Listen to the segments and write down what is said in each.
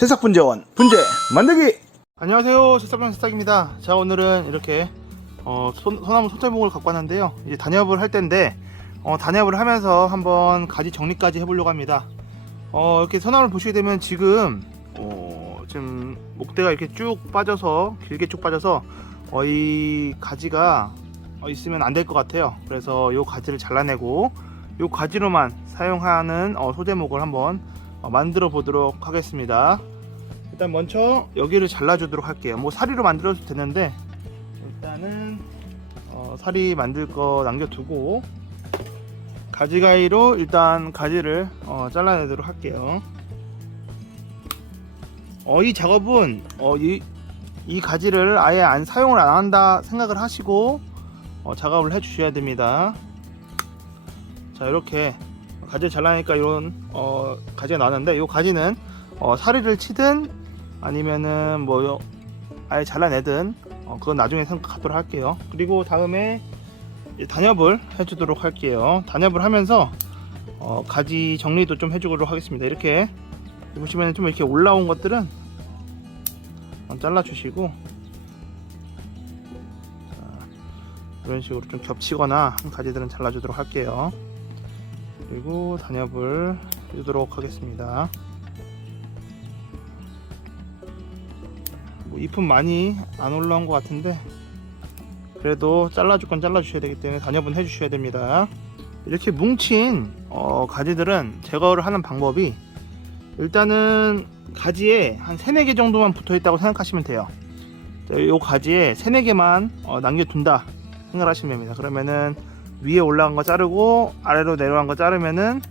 새싹분재원 분재 만들기. 안녕하세요. 새싹분 새싹입니다. 자 오늘은 이렇게 어, 소, 소나무 소태목을 갖고 왔는데요. 이제 단엽을 할 때인데 어, 단엽을 하면서 한번 가지 정리까지 해보려고 합니다. 어, 이렇게 소나무를 보시게 되면 지금 어, 지금 목대가 이렇게 쭉 빠져서 길게 쭉 빠져서 어, 이 가지가 어, 있으면 안 될 것 같아요. 그래서 이 가지를 잘라내고 이 가지로만 사용하는 어, 소재목을 한번 어, 만들어 보도록 하겠습니다. 일단 먼저 여기를 잘라주도록 할게요. 뭐 사리로 만들어도 되는데 일단은 어, 사리 만들 거 남겨두고 가지가위로 일단 가지를 어, 잘라내도록 할게요. 어, 이 작업은 어, 이, 이 가지를 아예 안 사용을 안 한다 생각을 하시고 어, 작업을 해주셔야 됩니다. 자 이렇게 가지를 잘라니까 이런 어, 가지가 나왔는데 이 가지는 어, 사리를 치든 아니면은 뭐 요- 아예 잘라내든 어, 그건 나중에 생각하도록 할게요. 그리고 다음에 이 단엽을 해주도록 할게요. 단엽을 하면서 어, 가지 정리도 좀 해주도록 하겠습니다. 이렇게 보시면 좀 이렇게 올라온 것들은 어, 잘라주시고 자, 이런 식으로 좀 겹치거나 한 가지들은 잘라주도록 할게요. 그리고 단엽을 해주도록 하겠습니다. 잎은 많이 안 올라온 것 같은데 그래도 잘라줄 건 잘라주셔야 되기 때문에 단엽은 해주셔야 됩니다. 이렇게 뭉친 어, 가지들은 제거를 하는 방법이 일단은 가지에 한 3, 4개 정도만 붙어 있다고 생각하시면 돼요. 이 가지에 3, 4개만 어, 남겨둔다 생각하시면 됩니다. 그러면은 위에 올라간 거 자르고 아래로 내려간 거 자르면은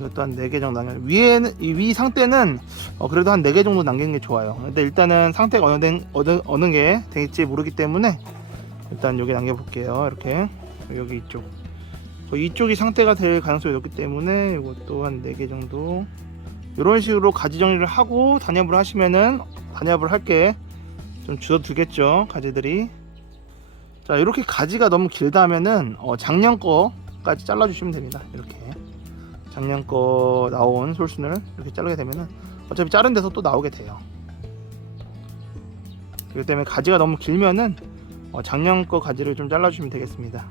이것도 한 4개 정도 남겨 위에는 이위 상태는 어, 그래도 한 4개 정도 남기는 게 좋아요. 근데 일단은 상태가 어느, 된- 어느, 어느 게 될지 모르기 때문에 일단 여기 남겨 볼게요. 이렇게. 여기 이쪽. 이쪽이 상태가 될 가능성이 높기 때문에 이것도 한 4개 정도. 이런 식으로 가지 정리를 하고 단엽을 하시면은 단엽을 할 게. 좀 줄어들겠죠 가지들이. 자 이렇게 가지가 너무 길다 하면은 어, 작년 거까지 잘라 주시면 됩니다. 이렇게 작년 거 나온 솔순을 이렇게 자르게 되면은 어차피 자른 데서 또 나오게 돼요. 그렇기 때문에 가지가 너무 길면은 어, 작년 거 가지를 좀 잘라 주시면 되겠습니다.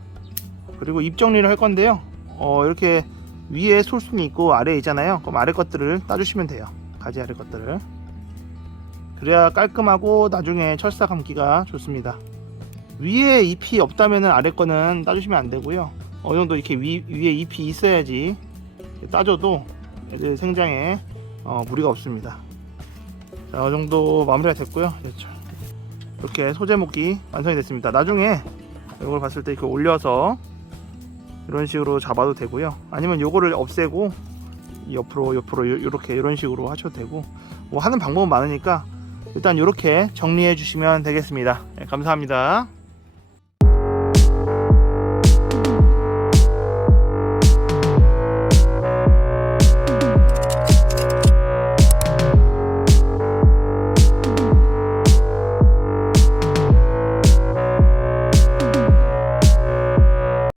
그리고 잎 정리를 할 건데요. 어, 이렇게 위에 솔순이 있고 아래에 있잖아요. 그럼 아래 것들을 따주시면 돼요. 가지 아래 것들을. 그래야 깔끔하고 나중에 철사 감기가 좋습니다. 위에 잎이 없다면 아래 거는 따주시면 안 되고요. 어느 정도 이렇게 위, 위에 잎이 있어야지 따줘도 애들 생장에 어, 무리가 없습니다. 자, 어느 정도 마무리가 됐고요. 그렇죠. 이렇게 소재목이 완성이 됐습니다. 나중에 이걸 봤을 때 이렇게 올려서 이런 식으로 잡아도 되고요. 아니면 요거를 없애고 옆으로 옆으로 요- 요렇게 이런 식으로 하셔도 되고 뭐 하는 방법은 많으니까 일단 이렇게 정리해 주시면 되겠습니다. 네, 감사합니다.